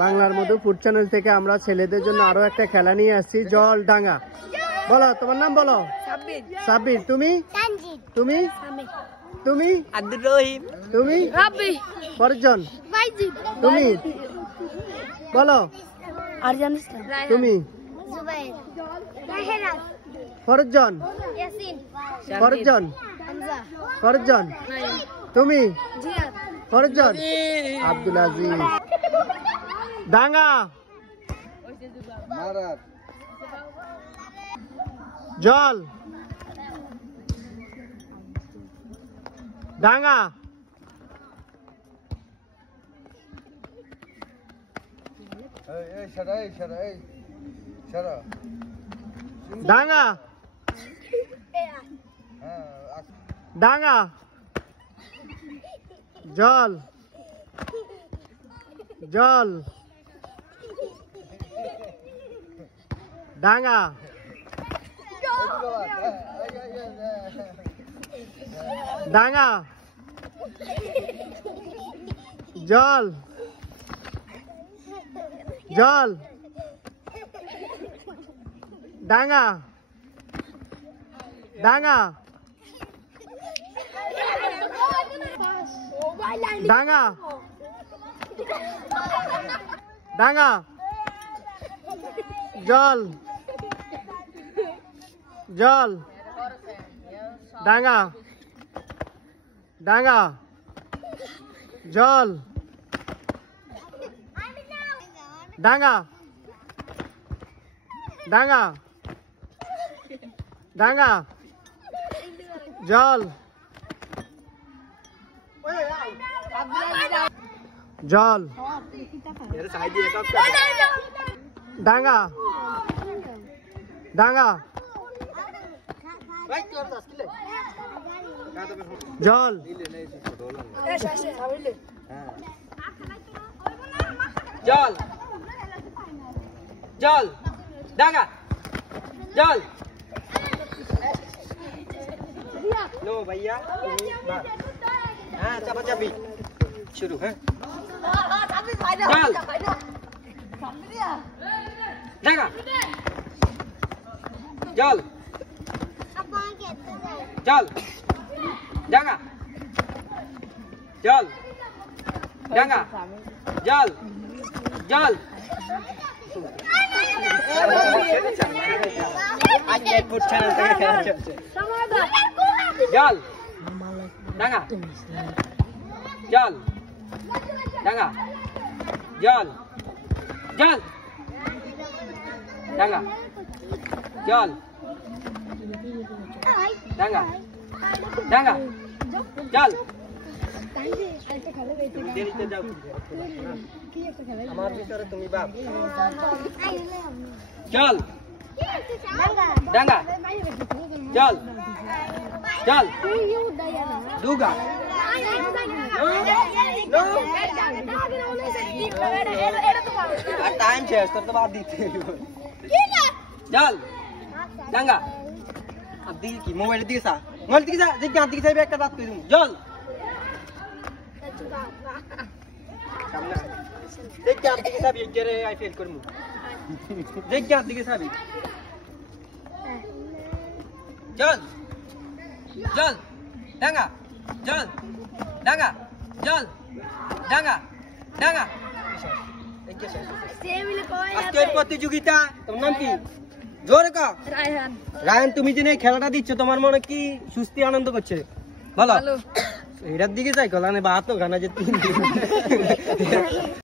বাংলার মধু food channel থেকে আমরা ছেলেদের জন্য আরো একটা খেলা নিয়ে আসছি, জল ডাঙ্গা। বলো তোমার নাম বলো। সাব্বির। তুমি? তুমি? তুমি? আব্দুর রহিম। তুমি? রাব্বি। ফরজন। তুমি বলো। আরজান। তুমি? জুবাইর। রাহেনা। ফরজন। ইয়াসিন। ফরজন। হামজা। ফরজন। তুমি? জিয়াদ। ফরজন। আব্দুল আজিজ। ডাঙ্গা। জল ডাঙ্গা। ডাঙ্গা। ডাঙ্গা। জল জল ডাঙ্গা। ডাঙ্গা। জল জল ডাঙ্গা। ডাঙ্গা। ডাঙ্গা। ডাঙ্গা। জল জল ডাঙ্গা। ডাঙ্গা। জল ডাঙ্গা। ডাঙ্গা। ডাঙ্গা। জল জল ডাঙ্গা। ডাঙ্গা। জল জল জল ডাঙ্গা। জল लो भैया हाँ चापा चापी शुरू है जल डांगा जल जल डांगा जल डांगा जल जल आगे फुट चैनल থেকে খেলা চলছে জল ডাঙ্গা। জল ডাঙ্গা। জল জল ডাঙ্গা। জল ডাঙ্গা। ডাঙ্গা। জল দেরিতে যাও আমার ভিতরে তুমি বাপ। জল ডাঙ্গা। জল জল দুগা टाइम शेयर तो बात दी थी चल डांगा अब दी की मोबाइल दिखे सा देख क्या दिखे एक बात कर दूं चल देख क्या दिखे सा भी जरे आई फेल कर मु देख क्या दिखे सा भी चल चल डांगा चल डांगा चल डांगा डांगा আজকের প্রতিযোগিতা তোমার নাম কি? জোরে কা রায়হান। রায়হান তুমি যে খেলাটা দিচ্ছ তোমার মনে কি সুস্থি আনন্দ করছে? ভালো। এটার দিকে চাই কলানে বাত গানা যে